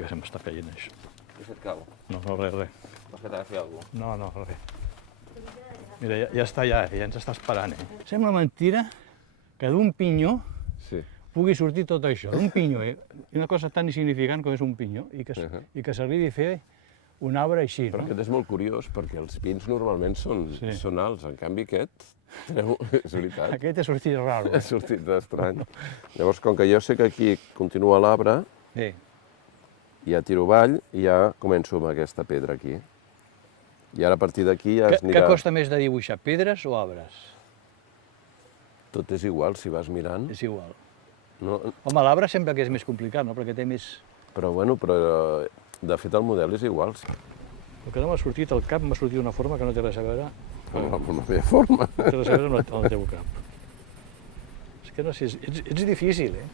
Hòstia, se m'està caient això. Què se't cau? No, res. Vols que t'agafi alguna cosa? No, res. Mira, ja està ja ens està esperant. Sembla mentira que d'un pinyó pugui sortir tot això, d'un pinyó, una cosa tan insignificant com és un pinyó, i que s'arribi a fer un arbre així, no? Però aquest és molt curiós, perquè els pins normalment són alts, en canvi aquest, és veritat. Aquest ha sortit raro. Ha sortit estrany. Llavors, com que jo sé que aquí continua l'arbre, ja tiro avall i ja començo amb aquesta pedra aquí. I ara a partir d'aquí ja es anirà... Què costa més de dibuixar, pedres o arbres? Tot és igual, si vas mirant. És igual. Home, l'arbre sembla que és més complicat, no? Perquè té més... Però, de fet, el model és igual. El que no m'ha sortit al cap, m'ha sortit d'una forma que no té res a veure... Amb la meva forma. No té res a veure amb el teu cap. És que no sé, ets difícil, eh?